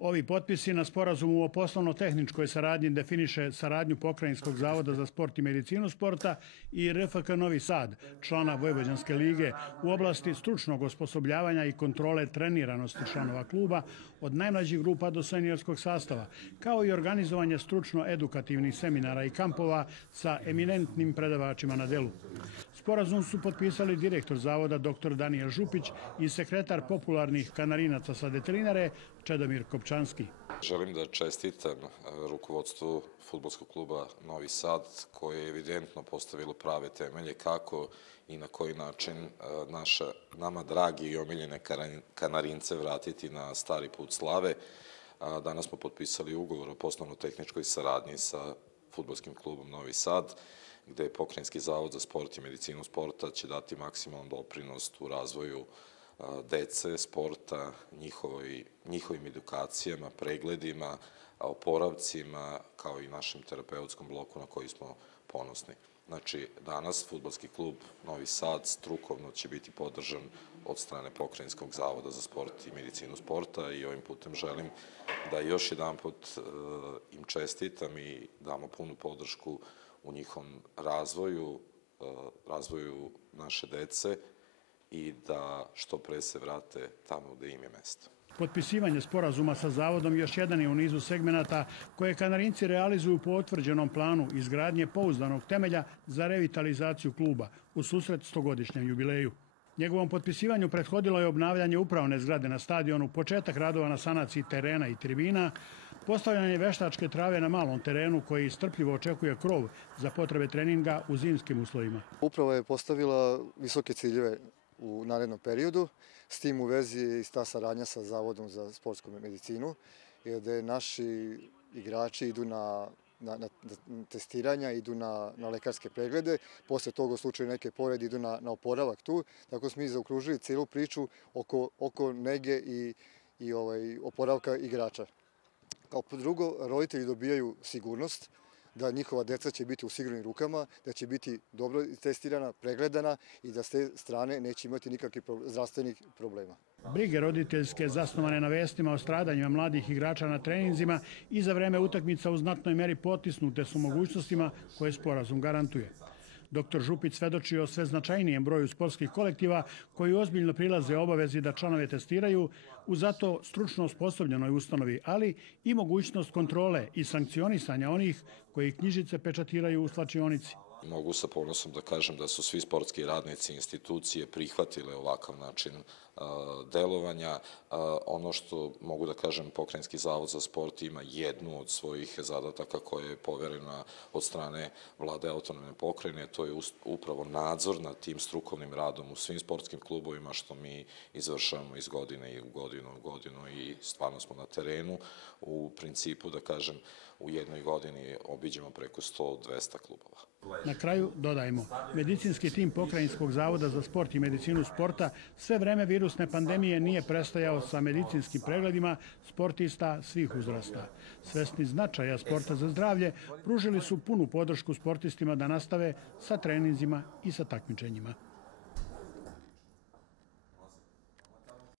Ovi potpisi na sporazumu o poslovno-tehničkoj saradnji definiše saradnju Pokrajinskog zavoda za sport i medicinu sporta i RFK Novi Sad, člana Vojvođanske lige, u oblasti stručnog osposobljavanja i kontrole treniranosti članova kluba od najmlađih grupa do seniorskog sastava, kao i organizovanje stručno-edukativnih seminara i kampova sa eminentnim predavačima na delu. Sporazum su potpisali direktor zavoda dr. Danijel Župić i sekretar popularnih kanarinaca sa Detelinare Čedomir Kopčanski. Želim da čestitam rukovodstvu fudbalskog kluba Novi Sad, koje je evidentno postavilo prave temelje kako i na koji način nama dragi i omiljene Kanarince vratiti na stari put slave. Danas smo potpisali ugovor o poslovno-tehničkoj saradnji sa fudbalskim klubom Novi Sad, gde je Pokrajinski zavod za sport i medicinu sporta će dati maksimalan doprinos u razvoju dece, sporta, njihovim edukacijama, pregledima, oporavcima, kao i našem terapeutskom bloku na koji smo ponosni. Znači, danas fudbalski klub Novi Sad strukovno će biti podržan od strane Pokrajinskog zavoda za sport i medicinu sporta i ovim putem želim da još jedan put im čestitam i damo punu podršku u njihovom razvoju naše dece i da što pre se vrate tamo gde im je mesto. Potpisivanje sporazuma sa zavodom još jedan je u nizu segmenata koje Kanarinci realizuju po utvrđenom planu izgradnje pouzdanog temelja za revitalizaciju kluba u susret 100-godišnjem jubileju. Njegovom potpisivanju prethodilo je obnavljanje upravne zgrade na stadionu, početak radova na sanaciji terena i tribina, postavljanje veštačke trave na malom terenu koji strpljivo očekuje krov za potrebe treninga u zimskim uslovima. Uprava je postavila visoke ciljeve u narednom periodu, s tim u vezi je i ta saradnja sa Zavodom za sportsku medicinu, gde naši igrači idu na testiranja, idu na lekarske preglede, posle toga u slučaju neke povrede idu na oporavak tu, tako smo mi zaokružili cijelu priču oko nege i oporavka igrača. Kao drugo, roditelji dobijaju sigurnost da njihova deca će biti u sigurnim rukama, da će biti dobro testirana, pregledana i da s te strane neće imati nikakvih zdravstvenih problema. Brige roditeljske zasnovane na vestima o stradanjima mladih igrača na treninzima i za vreme utakmica u znatnoj meri potisnute su mogućnostima koje sporazum garantuje. Dr. Župić svedoči o sve značajnijem broju sportskih kolektiva koji ozbiljno prilaze obavezi da članove testiraju u zato stručno osposobljenoj ustanovi, ali i mogućnost kontrole i sankcionisanja onih koji knjižice pečatiraju u slačionici. Mogu sa ponosom da kažem da su svi sportski radnici i institucije prihvatile ovakav način delovanja. Ono što mogu da kažem, Pokrajinski zavod za sport ima jednu od svojih zadataka koja je poverena od strane Vlade autonomne pokrajine, to je upravo nadzor nad tim strukovnim radom u svim sportskim klubovima, što mi izvršavamo iz godine u godinu i stvarno smo na terenu. U principu, da kažem, u jednoj godini obiđemo preko 100-200 klubova. Na kraju dodajmo, medicinski tim Pokrajinskog zavoda za sport i medicinu sporta sve vreme virusne pandemije nije prestajao sa medicinskim pregledima sportista svih uzrasta. Svesni značaja sporta za zdravlje, pružili su punu podršku sportistima da nastave sa treninzima i sa takmičenjima.